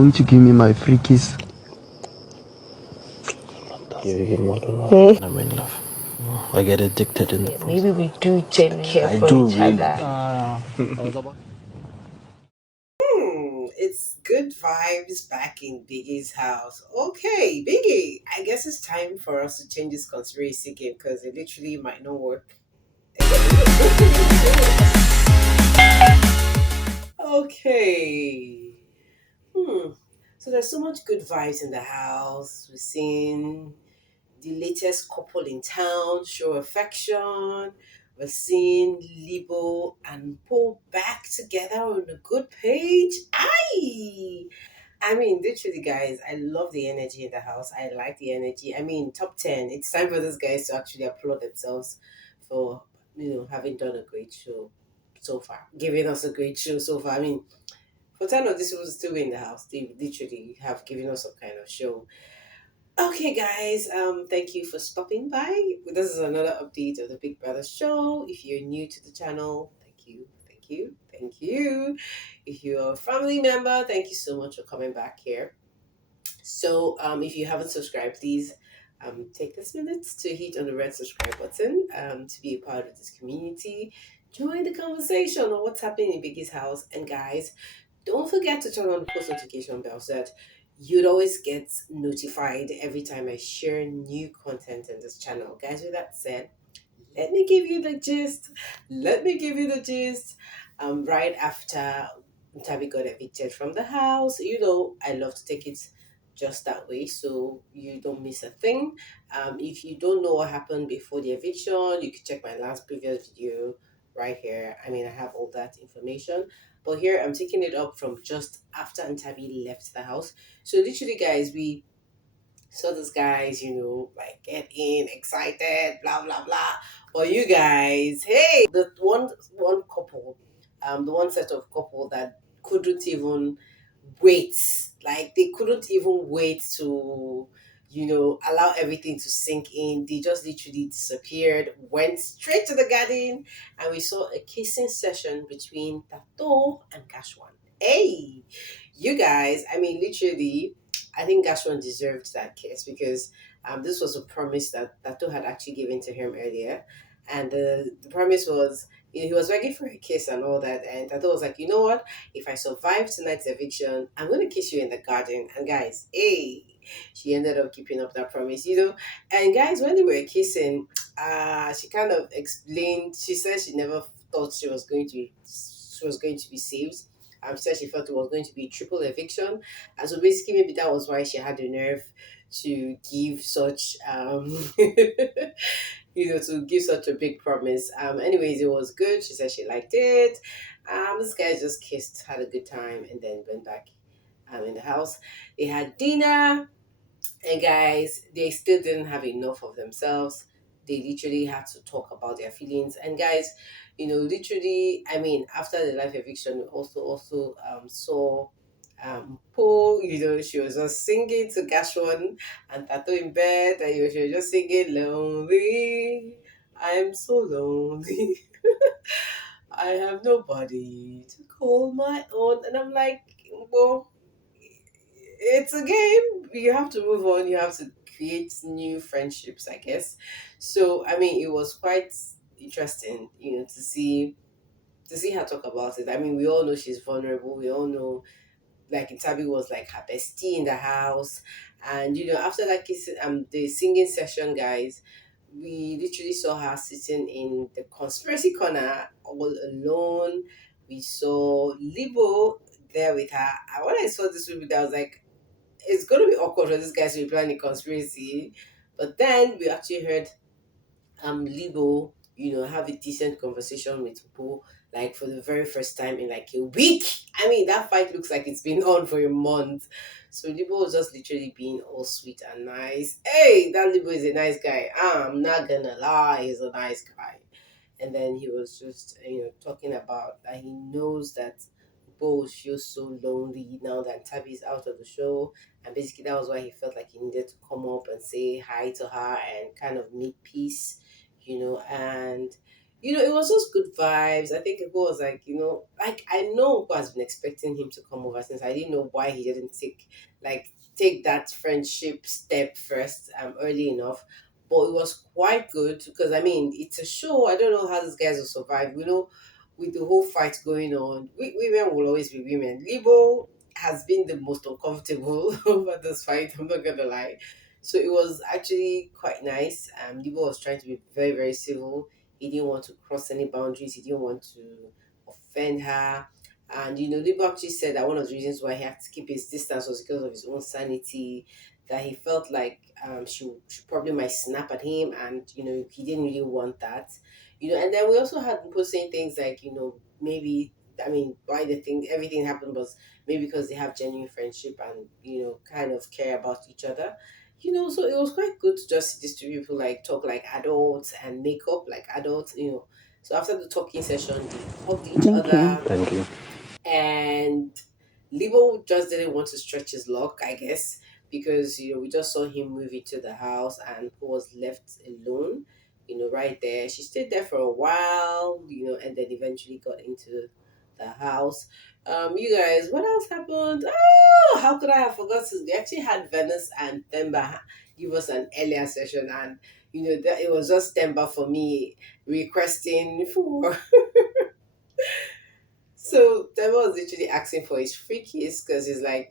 Won't you give me my free kiss? I'm in love. I get addicted in the process. Maybe we do take care I for do each really. other. It's good vibes back in Biggie's house. Okay, Biggie, I guess it's time for us to change this conspiracy game because it literally might not work. Okay. Hmm. So there's so much good vibes in the house. We're seeing the latest couple in town show affection. We're seeing Libo and Mpho back together on a good page. Aye! I mean, literally, guys, I love the energy in the house. I like the energy. I mean, top 10. It's time for these guys to actually applaud themselves for, having done a great show so far, giving us a great show so far. I mean, for 10 of this was still in the house. They literally have given us some kind of show. Okay, guys, thank you for stopping by. This is another update of the Big Brother show. If you're new to the channel, thank you, thank you, thank you. If you're a family member, thank you so much for coming back here. So, if you haven't subscribed, please take this minute to hit on the red subscribe button to be a part of this community. Join the conversation on what's happening in Biggie's house. And guys, don't forget to turn on the post notification bell so that you'd always get notified every time I share new content in this channel. Guys, with that said, let me give you the gist. Let me give you the gist. Right after Tabi got evicted from the house, I love to take it just that way so you don't miss a thing. If you don't know what happened before the eviction, you can check my last previous video right here. I mean, I have all that information. But here I'm taking it up from just after Antabi left the house. So literally, guys, we saw these guys, like getting excited, blah blah blah. But you guys, hey, the one couple, the one set of couple that couldn't even wait. Like they couldn't even wait to, allow everything to sink in. They just literally disappeared, went straight to the garden, and we saw a kissing session between Thato and GASH1. Hey, you guys, I mean, literally, I think GASH1 deserved that kiss because this was a promise that Thato had actually given to him earlier. And the promise was, he was begging for a kiss and all that. And Thato was like, you know what? If I survive tonight's eviction, I'm going to kiss you in the garden. And guys, hey, she ended up keeping up that promise. And guys, when they were kissing, she kind of explained, she said she never thought she was going to be saved. She said she thought it was going to be triple eviction, and so basically maybe that was why she had the nerve to give such to give such a big promise. Anyways, it was good. She said she liked it. This guy just kissed, had a good time, and then went back in the house. They had dinner, and guys, they still didn't have enough of themselves. They literally had to talk about their feelings. And guys, literally, I mean, after the life eviction, we also saw Mpho, she was just singing to GASH1 and Thato in bed, and she was just singing lonely. I'm so lonely. I have nobody to call my own. And I'm like, well, it's a game. You have to move on. You have to create new friendships, I guess. So I mean, it was quite interesting, to see her talk about it. I mean, we all know she's vulnerable. We all know, like, Tabi was like her bestie in the house, and after that kissing, the singing session, guys, we literally saw her sitting in the conspiracy corner all alone. We saw Libo there with her. And when I saw this movie, I was like, it's gonna be awkward for this guy to be planning a conspiracy. But then we actually heard Libo, have a decent conversation with Mpho, like for the very first time in like a week. I mean, that fight looks like it's been on for a month. So Libo was just literally being all sweet and nice. Hey, that Libo is a nice guy. I'm not gonna lie, he's a nice guy. And then he was just, talking about that he knows that Bo feels so lonely now that Tabby is out of the show. And basically, that was why he felt like he needed to come up and say hi to her and kind of make peace. And it was just good vibes. I think it was like, like I know Uncle has been expecting him to come over since I didn't know why he didn't take that friendship step first early enough. But it was quite good because I mean it's a show. I don't know how these guys will survive. With the whole fight going on, women will always be women. Libo has been the most uncomfortable over this fight. I'm not gonna lie. So it was actually quite nice. Libo was trying to be very, very civil. He didn't want to cross any boundaries. He didn't want to offend her. And Libo actually said that one of the reasons why he had to keep his distance was because of his own sanity. That he felt like she probably might snap at him, and he didn't really want that. And then we also had people saying things like, maybe I mean why they think everything happened was maybe because they have genuine friendship and kind of care about each other. So it was quite good to just see these two people like talk like adults and make up like adults. So after the talking session, they hugged each Thank you. other, Thank you. and Libo just didn't want to stretch his luck, I guess, because we just saw him move into the house and who was left alone, right there. She stayed there for a while, and then eventually got into the house. You guys, what else happened? Oh, how could I have forgotten? They actually had Venice and Themba give us an earlier session, and that it was just Themba for me requesting for. So Trevor was literally asking for his free kiss because he's like,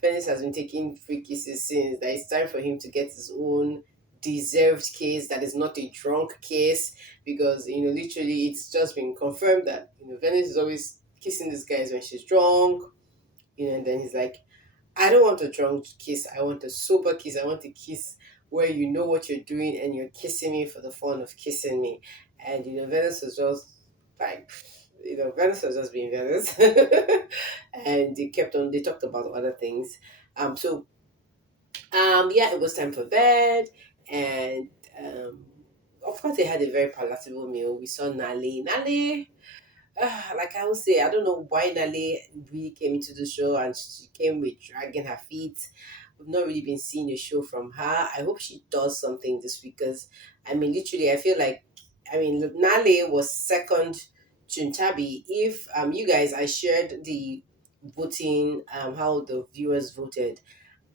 Venice has been taking free kisses since that it's time for him to get his own deserved kiss that is not a drunk kiss because literally it's just been confirmed that Venice is always kissing these guys when she's drunk, and then he's like, I don't want a drunk kiss. I want a sober kiss. I want a kiss where you know what you're doing and you're kissing me for the fun of kissing me. And Venice was just like, Venice was just being Venice, and they kept on. They talked about other things. So yeah, it was time for bed, and of course they had a very palatable meal. We saw Nali. Like I would say, I don't know why Nale really came into the show and she came with dragging her feet. We've not really been seeing a show from her. I hope she does something this week because, I mean, literally, I feel like, Nale was second to Ntabi. If you guys, I shared the voting, how the viewers voted,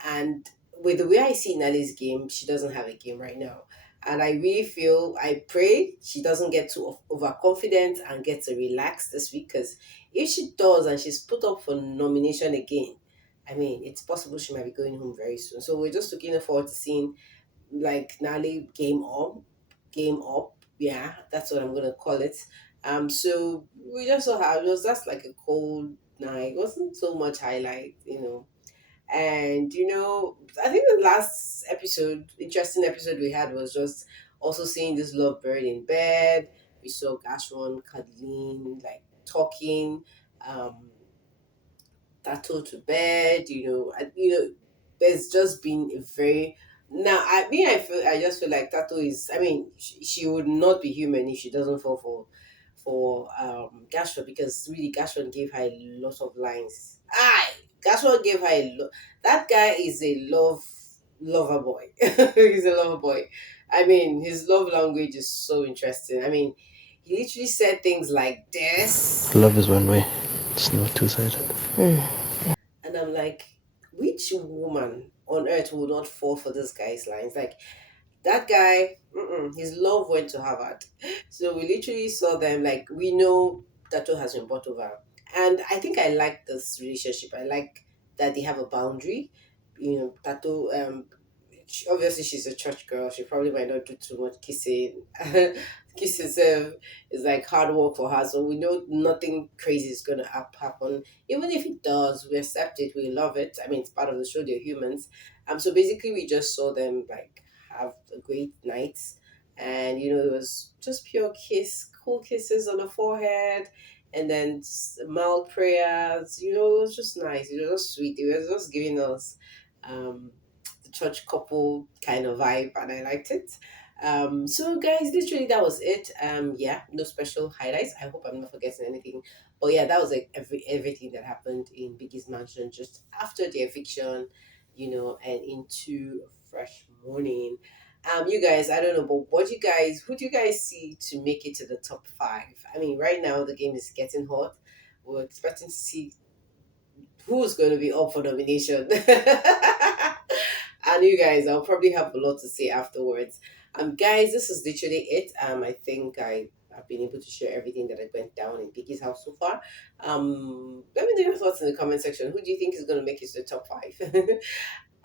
and with the way I see Nali's game, she doesn't have a game right now. And I really feel, I pray she doesn't get too overconfident and get to relax this week. Because if she does and she's put up for nomination again, I mean, it's possible she might be going home very soon. So we're just looking forward to seeing like Nali game up. Yeah, that's what I'm gonna call it. So we just saw how it was just like a cold night. It wasn't so much highlight. And I think the last interesting episode we had was just also seeing this lovebird in bed. We saw GASH1 cuddling, like talking, um, Thato to bed. There's just been a very now. I just feel like Tato is. I mean, she would not be human if she doesn't fall for Gashford because really Gashford gave her a lot of lines. Gashford gave her that guy is a lover boy. He's a lover boy. I mean, his love language is so interesting. I mean, he literally said things like this, Love is one way. It's not two-sided. and I'm like, which woman on earth will not fall for this guy's lines? Like, that guy, his love went to Harvard. So we literally saw them like we know Tato has been bought over. And I think I like this relationship. I like that they have a boundary. Tato obviously she's a church girl. She probably might not do too much kissing. Kisses is like hard work for her. So we know nothing crazy is gonna happen. Even if it does, we accept it, we love it. I mean it's part of the show, they're humans. So basically we just saw them like have a great night, and it was just pure cool kisses on the forehead, and then mild prayers. It was just nice. It was just sweet. It was just giving us um the church couple kind of vibe, and I liked it. So guys, literally that was it. Yeah, no special highlights. I hope I'm not forgetting anything. But yeah, that was like everything that happened in Biggie's mansion just after the eviction, and into a fresh morning. You guys, I don't know, but who do you guys see to make it to the top five? I mean, right now the game is getting hot. We're expecting to see who's going to be up for nomination. And you guys, I'll probably have a lot to say afterwards. Guys, this is literally it. I think I've been able to share everything that I went down in Biggie's house so far. Let me know your thoughts in the comment section. Who do you think is going to make it to the top five?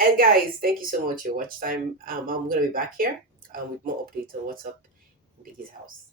And guys, thank you so much for your watch time. I'm going to be back here with more updates on what's up in Biggie's house.